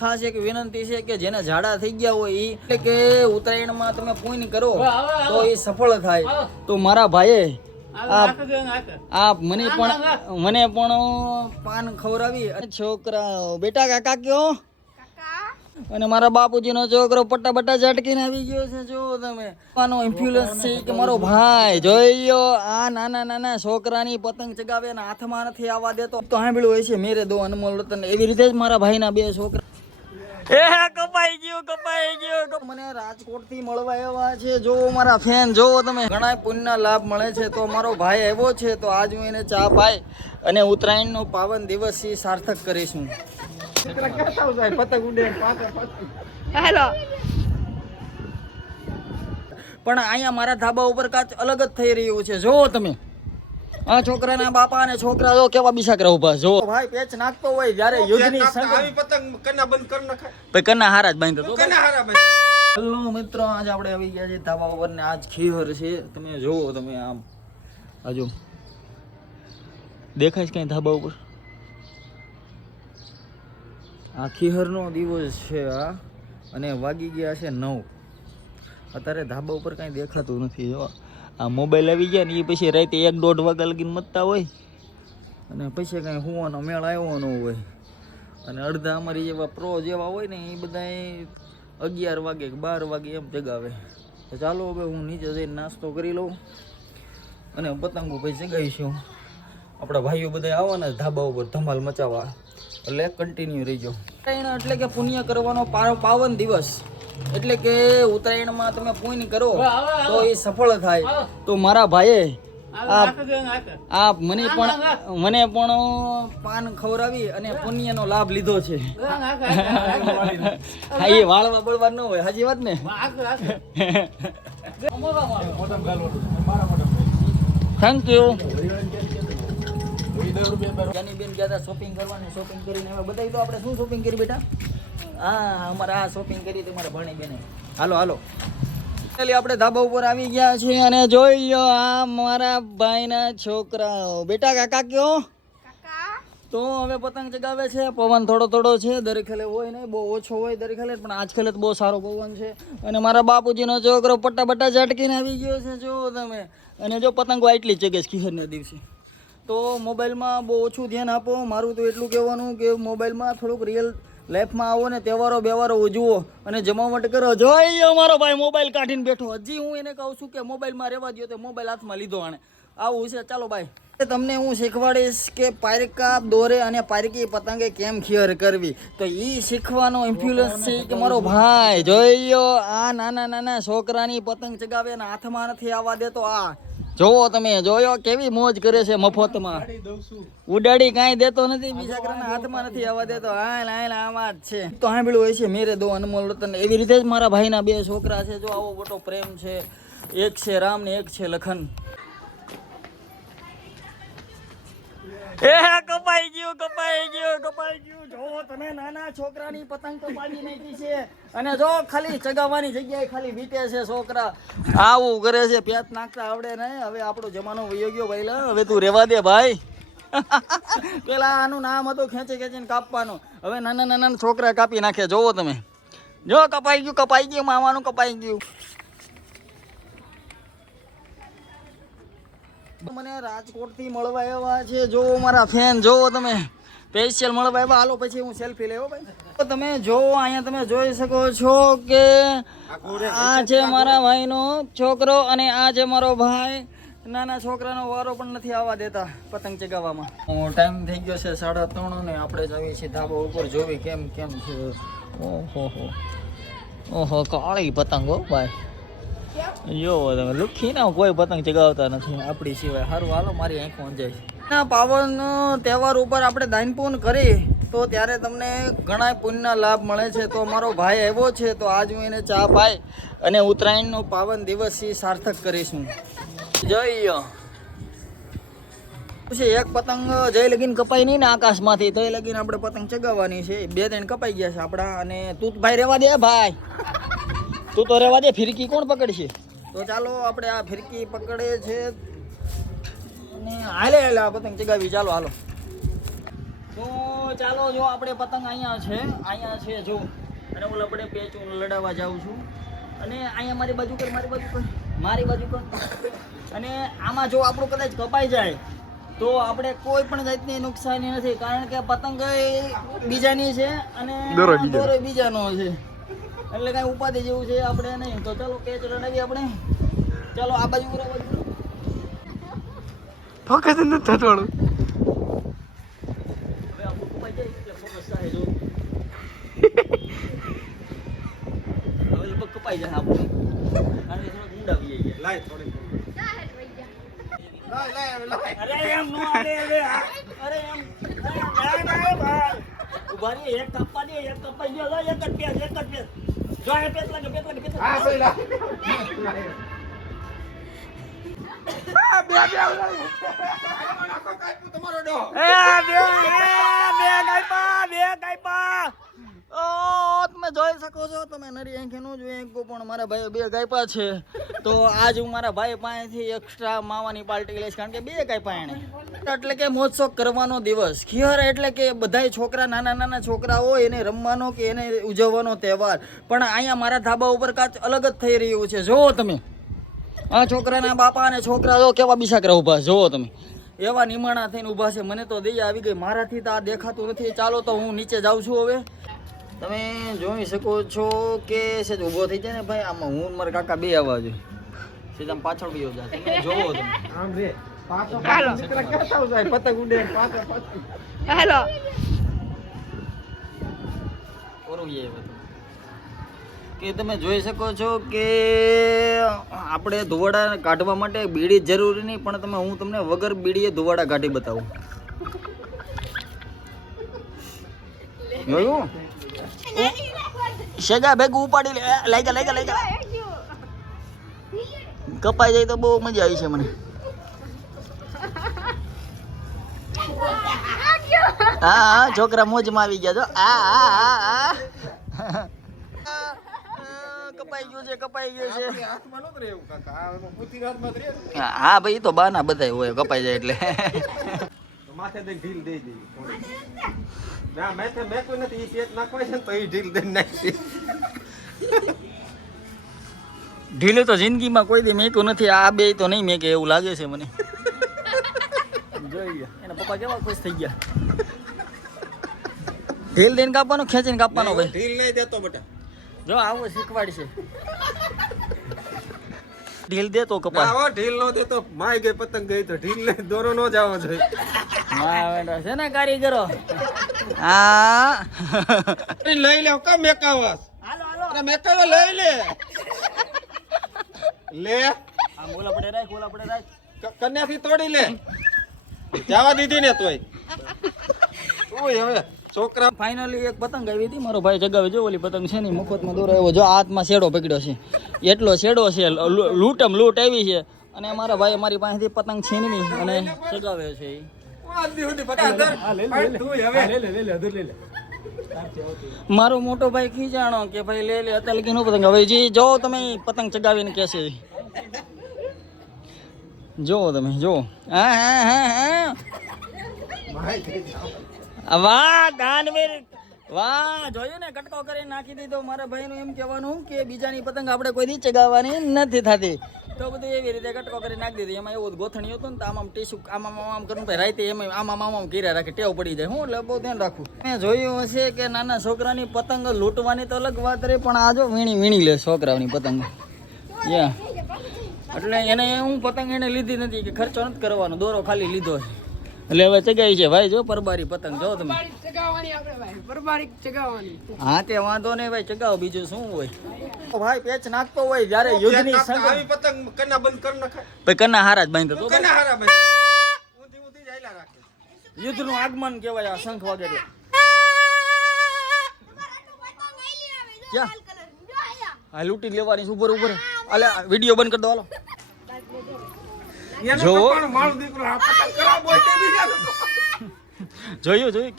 ખાસ એક વિનંતી છે કે જેને ઝાડા થઈ ગયા હોય એટલે કે ઉત્તરાયણમાં તમે પૂન કરો તો એ સફળ થાય. તો મારા ભાઈએ આ મને પણ પાન ખવડાવી અને છોકરા બેટા કાકા કયો અને મારા બાપુજીનો છોકરો પટ્ટા બટ્ટા ઝટકીને આવી ગયો છે. જો તમે આનો ઇન્ફ્લુઅન્સ છે કે મારો ભાઈ જોઈ લો આ નાના નાના છોકરાની પતંગ ચગાવે ને હાથમાં નથી આવવા દેતો. તો સાંભળ્યું હોય છે મેરે દો અનમોલ રતન, એવી રીતે જ મારા ભાઈના બે છોકરા કપાઈ ગયું. મને રાજકોટ થી મળવા આવ્યા છે. જો મારા ફેન જોવો તમે, ઘણા પુણ્યના લાભ મળે છે. તો મારો ભાઈ આવ્યો છે તો આજ હું એને ચા પાઈ અને ઉત્તરાયણ નો પાવન દિવસ સાર્થક કરીશું. પણ અહીંયા મારા ધાબા ઉપર કાચ અલગ જ થઈ રહ્યું છે. જોવો તમે આ છોકરાના બાપા અને છોકરા જો કેવા બિસાકરા ઉભા. જો ભાઈ પેચ નાખતો હોય જ્યારે યુદ્ધની સંગ પતંગ કન્ના બંધ કર નાખે ભાઈ, કન્ના હારા જ બાંધતો તો કન્ના હારા બાંધ. હેલો મિત્રો, આજ આપણે આવી ગયા છે ધાબા ઉપર ને આજ ખીહર છે. તમે જોવો તમે આમ આજો દેખાય છે કઈ ધાબા ઉપર? આ ખીહરનો દિવસ છે આ, અને વાગી ગયા છે 9. અત્યારે ધાબા ઉપર કાંઈ દેખાતું નથી. જો આ મોબાઈલ આવી ગયા ને એ પછી રાતે 1-1.5 વાગ્યા લગીને મતતા હોય અને પછી કાંઈ હોવાનો મેળ આવ્યો ન હોય. અને અડધા અમારી જેવા પ્રો જેવા હોય ને એ બધા 11 વાગે કે 12 વાગે એમ જગાવે. તો ચાલો હવે હું નીચે જઈને નાસ્તો કરી લઉં અને પતંગો પછી જગાવીશું. આપણા ભાઈઓ બધા આવવાના ધાબા ઉપર ધમાલ મચાવવા, એટલે કન્ટિન્યુ રહીજો. ઉત્તરાયણ એટલે કે પુણ્ય કરવાનો પાવન દિવસ, એટલે કે ઉત્તરાયણમાં તમે પુણ્ય કરો તો એ સફળ થાય. તો મારા ભાઈએ આ મને પણ પાન ખવડાવી અને પુણ્યનો લાભ લીધો છે. હા, એ વાળવા બળવા ન હોય, સાચી વાત ને? Thank you. જાની બેન ગયા હતા શોપિંગ કરવાની, શોપિંગ કરીને હવે બતાવી તો આપણે શું શોપિંગ કરી બેટા? હા, અમારે આ શોપિંગ કરી તમારા ભાણી બેને. હાલો આપણે ધાબા ઉપર આવી ગયા છીએ અને જોઈ લો આ મારા ભાઈના છોકરાઓ. બેટા કાકા કયો? તો હવે પતંગ ચગાવે છે. પવન થોડો છે, દરેક ખેલે હોય નહીં, બહુ ઓછો હોય દરેક ખેલે, પણ આજ ખેલે તો બહુ સારો પવન છે. અને મારા બાપુજીનો છોકરો પટ્ટા બટ્ટા ઝટકીને આવી ગયો છે. જો તમે, અને જો પતંગો આટલી જ ચગે છે ખીહરના દિવસે. તો મોબાઈલમાં બહુ ઓછું ધ્યાન આપો. મારું તો એટલું કહેવાનું કે મોબાઈલમાં થોડુંક રિયલ લાઈફમાં આવો ને તહેવારો બેવારો ઉજવો અને જમાવટ કરો. જોઈ મારો ભાઈ મોબાઈલ કાઢીને બેઠો. હજી હું એને કહું છું કે મોબાઈલમાં રહેવા દો, તો મોબાઈલ હાથમાં લીધો આણે. આવું છે. ચાલો ભાઈ, તમને હું શીખવાડીશ કે પારકા દોરે અને પારકી પતંગે કેમ ખીયર કરવી. તો એ શીખવાનો ઇન્ફ્લુઅન્સ છે કે મારો ભાઈ જોઈ લો આ નાના નાના છોકરાની પતંગ ચગાવે ને હાથમાં નથી આવવા દેતો. આ જોવો તમે, જોયો કેવી મોજ કરે છે મફતમાં. ઉડાડી કાંઈ દેતો નથી, બિચારાના હાથમાં નથી આવવા દેતો. હાલ આમાં જ છે. તો સાંભળ્યું હોય છે મેરે દો અનમોલ રતન, એવી રીતે જ મારા ભાઈના બે છોકરા છે. જો આવો મોટો પ્રેમ છે. એક છે રામ ને એક છે લખન. કપાઈ ગયું. જો તમે નાના છોકરાની પતંગ તો પાડી નાખી છે અને જો ખાલી ચગાવવાની જગ્યાએ ખાલી વીટે છે છોકરા. આવું કરે છે, પેચ નાખતા આવડે નહીં. હવે આપણો જમાનો વયો ગયો ભાઈલા, હવે તું રેવા દે ભાઈ. પેલા આનું નામ હતું ખેંચીને કાપવાનું, હવે નાના છોકરા કાપી નાખે. જોવો તમે, જો કપાઈ ગયું મામાનું કપાઈ ગયું. મને રાજકોટ થી મળવા આવ્યા છે. જો મારા ફેન જોવો તમે, સ્પેશિયલ મળવા આવ્યા. હાલો પછી હું સેલ્ફી લેવો ભાઈ. તો તમે જોવો અહીંયા તમે જોઈ શકો છો કે આ છે મારા ભાઈનો છોકરો અને આ છે મારો ભાઈ. નાના છોકરાનો વારો પણ નથી આવવા દેતા પતંગ ચગાવવામાં. ટાઈમ થઈ ગયો છે 3:30 ને આપણે જઈએ છીએ ધાબા ઉપર જોવી કેમ છે. ઓહો કાળી પતંગ હો ભાઈ. જો તમે લુખી ના કોઈ પતંગ ચગાવતા નથી આપણી સિવાય. સારું હાલો, મારી આંખો અંજાય છે. પાવન તહેવાર ઉપર આપણે દાન પૂન કરી તો ત્યારે તમને ઘણા પુણ્યના લાભ મળે છે. તો મારો ભાઈ આવ્યો છે તો આજ હું એને ચા પાઈ અને ઉત્તરાયણનો પાવન દિવસ સાર્થક કરીશું. જય પછી એક પતંગ જય લગીન કપાઈ નહીં ને આકાશમાંથી, તો એ લગીન આપણે પતંગ ચગાવવાની છે. 2-3 કપાઈ ગયા છે આપણા. અને તું ભાઈ રહેવા દે ભાઈ, તું તો રહેવા દે. ફિરકી કોણ પકડશે? તો ચાલો આપણે આ ફિરકી પકડે છે અને હાલે આ પતંગ ચગાવી. ચાલો હાલો. તો ચાલો જો આપણે પતંગ અહીંયા છે જો, અને હું આપણે પેચ લડાવવા જાઉં છું, અને અહીંયા મારી બાજુ કર અને આમાં જો આપણું કદાચ કપાઈ જાય તો આપણે કોઈ પણ જાતની નુકસાની નથી, કારણ કે પતંગ બીજાની છે અને દોરો બીજાનો છે, એટલે કાંઈ ઉપાધિ જેવું છે આપણે નહીં. તો ચાલો પેચ લડાવીએ આપણે. ચાલો આ બાજુ ફોકસ નથી થતું. હવે આપણું કપાઈ જાય એટલે ફોકસ થાય જો. હવે લગભગ કપાઈ જાય આપણું, કારણ કે થોડુંક ઊંડા આવી જાય. લાય થોડી અરે એમ નો આલે હવે. અરે એમ ઉભા રહી, એક કાપવા દે, એક કપાઈ ગયો. એક જ પેચ જો, એ પેચ લાગે. હા પેલા તમારો ડો તમે જોઈ શકો છો, તમે નરી આંખે નો જોઈ શકો, પણ મારા ભાઈ 2 ગાયપા છે. તો આજ હું મારા ભાઈ પાસેથી એક્સ્ટ્રા માવાની પાર્ટી લઈશ, કારણ કે 2 ગાયપા એને, એટલે કે મોજશોખ કરવાનો દિવસ. ખિયાર એટલે કે બધાય છોકરા, નાના છોકરા હોય એને રમવાનો કે એને ઉજવવાનો તહેવાર, પણ અહીંયા મારા ધાબા ઉપર કાંચ અલગ જ થઈ રહ્યું છે. જોવો તમે આ છોકરાના બાપા અને છોકરા જો કેવા બિસાકરા ઊભા, જોવો તમે એવા નિમાણા થઈને ઊભા છે. મને તો દયા આવી ગઈ, મારાથી તો આ દેખાતું નથી. ચાલો તો હું નીચે જાઉં છું. હવે તમે જોઈ શકો છો કે સેજ ઊભો થઈ જાય ને ભાઈ, આમાં હું મારા કાકા 2 આવવા જોઈએ, સેજ આમ પાછળ બી જાય. તમે જોવો તમે આમ રે પાછો નીકળા કેતા જાય પતંગ ઉડે પાછો હાલો ઓરું એ કે તમે જોઈ શકો છો કે આપણે ધુવાડા કાઢવા માટે બીડી જરૂરી નહીં, પણ હું તમને વગર બીડીએ ધુવાડા કાઢી બતાવું. જોયું શેગા ભેગું ઉપાડી લઈ ગયા. કપાઈ જાય તો બહુ મજા આવી છે મને. હા છોકરા મોજમાં આવી ગયા છો. કપાઈ ગયું છે. હાથમાં નત રે એવું કાકા આ પૂતી હાથમાં રે. હા ભાઈ તો બાના બધાય હોય, કપાઈ જાય એટલે માથે દે ઢીલ દઈ દે ના મેં કોઈ નથી. ઈ પેટ નાખવાય છે ને તો ઈ ઢીલ દઈ નાખી. ઢીલે તો જિંદગીમાં કોઈ દી મેક્યું નથી. આ 2 તો નહીં મેકે એવું લાગે છે મને. જોઈ એના પપ્પા કેવા ખુશ થઈ ગયા. ઢીલ દઈને કાપવાનો, ખેંચીને કાપવાનો ભાઈ. ઢીલ નહીં દેતો બેટા. જો આવું શીખવાડશે. ઢીલ દે તો કપાય. ના હો ઢીલ નો દે તો માય ગઈ પતંગ ગઈ તો ઢીલ ને દોરો નો જાવો જોઈએ. હા બેટા છે ને કારીગરો. હા લઈ લે કા મેકાવાસ. હાલો અરે મેકાવા લઈ લે આમ ઓલા પડે રાખ. કન્યાથી તોડી લે. જવા દીધી ને તોય ઓય હવે છોકરા. ફાઇનલી એક પતંગ આવી હતી, મારો ભાઈ જગાવે. જો ઓલી પતંગ છે ને મફતમાં દોરાયો. જો હાથમાં શેડો પકડ્યો છે, એટલો શેડો છે. લૂંટ આવી છે, અને મારા ભાઈ મારી પાસેથી પતંગ છીનવી અને જગાવે છે. મારો મોટો ભાઈ ખીજાણો કે ભાઈ લે અત્યારે લગી નો પતંગ. હવે જી જો તમે પતંગ ચગાવીને કહેશે. જો તમે જો હા વાહ દાનવીર વાહ. જોયું ને, કટકો કરીને નાખી દીધો. મારા ભાઈનું એમ કહેવાનું કે બીજાની પતંગ આપણે કોઈ દી ચગાવવાની નથી થતી, તો બધું એવી રીતે કટકો કરી નાખી દીધી. એમાં એવું ગોથણી હતું ને, તો આમ ટીસુ આમ કરું ભાઈ રાતે એમ આમ કર્યા રાખે, ટેવ પડી જાય. હું એટલે બહુ ધ્યાન રાખું. મેં જોયું હશે કે નાના છોકરાની પતંગ લૂંટવાની તો અલગ વાત રહી, પણ આ જો વીણી લે છોકરાઓની પતંગ. એટલે એને હું પતંગ એને લીધી નથી કે ખર્ચો નથી કરવાનો, દોરો ખાલી લીધો છે. એટલે હવે ચગાવી છે ભાઈ. જો પરબારી પતંગ જો તમે. હા તે વાંધો નહીં ભાઈ, ચગાવો. બીજું શું હોય ભાઈ. પેચ નાખતો હોય જ્યારે યુદ્ધની આવી પતંગ કના બંધ કર નાખે ભાઈ. કના હારા જ બાંધતો તો કના હારા ભાઈ. ઊંધી ઊંધી જાયલા રાખે. યુદ્ધનું આગમન કહેવાય આ શંખ વગેરે. ક્યાં હા લૂંટી લેવાની ઉપર અલે વિડીયો બંધ કરી દો હાલો. જો જોયું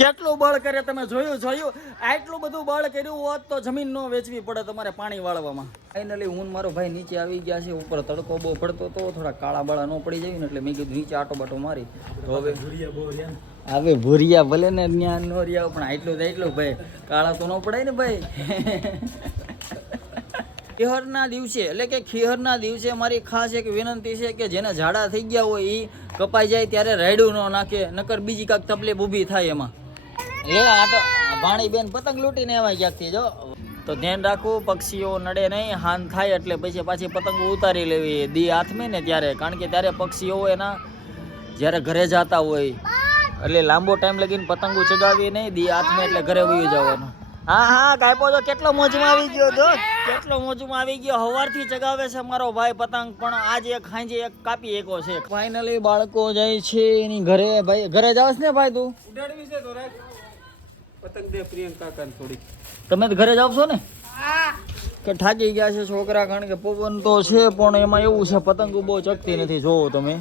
કેટલું બળ કરે તમે જોયું આટલું બધું બળ કર્યું હોત તો જમીન નો વેચવી પડે તમારે પાણી વાળવામાં. ફાઇનલી હું ને મારો ભાઈ નીચે આવી ગયા છે. ઉપર તડકો બહુ પડતો તો થોડા કાળા બાળા ન પડી જાય ને એટલે મેં કીધું નીચે આટો બાટો મારી તો હવે હવે ભૂરિયા ભલે ને જ્ઞાન નો રહ્યા પણ આટલું ભાઈ કાળા તો ન પડાય ને ભાઈ. ખીહરના દિવસે એટલે કે ખીહરના દિવસે મારી ખાસ એક વિનંતી છે કે જેને ઝાડા થઈ ગયા હોય એ કપાઈ જાય ત્યારે રાયડું ન નાખે નકર બીજી કાંક તકલીફ ઊભી થાય એમાં. લે આ તો ભાણી બેન પતંગ લૂંટીને એવા ક્યાંકથી જો તો ધ્યાન રાખવું પક્ષીઓ નડે નહીં. હાન થાય એટલે પછી પાછી પતંગો ઉતારી લેવી દી હાથમે ને ત્યારે, કારણ કે ત્યારે પક્ષીઓ એના જ્યારે ઘરે જતા હોય એટલે લાંબો ટાઈમ લગીને પતંગો ચગાવી નહીં દી હાથમે એટલે ઘરે વયું જવાનું. હા કાપ્યો તો કેટલો મોજમાં આવી ગયો તો હવારથી ચગાવે છે મારો ભાઈ પતંગ પણ આજે એક હાંજે એક કાપી એકો છે. ફાઇનલી બાળકો જાય છે એની ઘરે. ભાઈ ઘરે જાવસ ને ભાઈ તું ઉડાડવી છે તો રાખ પતંગ દે પ્રિયંકા કાન થોડી. તમે તો ઘરે જાવ છો ને કે થાકી ગયા છે છોકરા, કારણ કે પવન તો છે પણ એમાં એવું છે પતંગો બહુ ચગતી નથી. જોવો તમે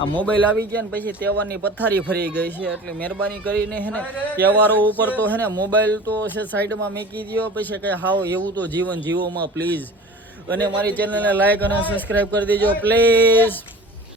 આ મોબાઈલ આવી ગયા ને પછી તહેવારની પથારી ફરી ગઈ છે એટલે મહેરબાની કરીને હે ને તહેવારો ઉપર તો હે ને મોબાઈલ તો છે સાઈડમાં મૂકી દો. પછી કંઈ હાવ એવું તો જીવન જીવોમાં પ્લીઝ. અને મારી ચેનલને લાઈક અને સબસ્ક્રાઈબ કરી દેજો પ્લીઝ.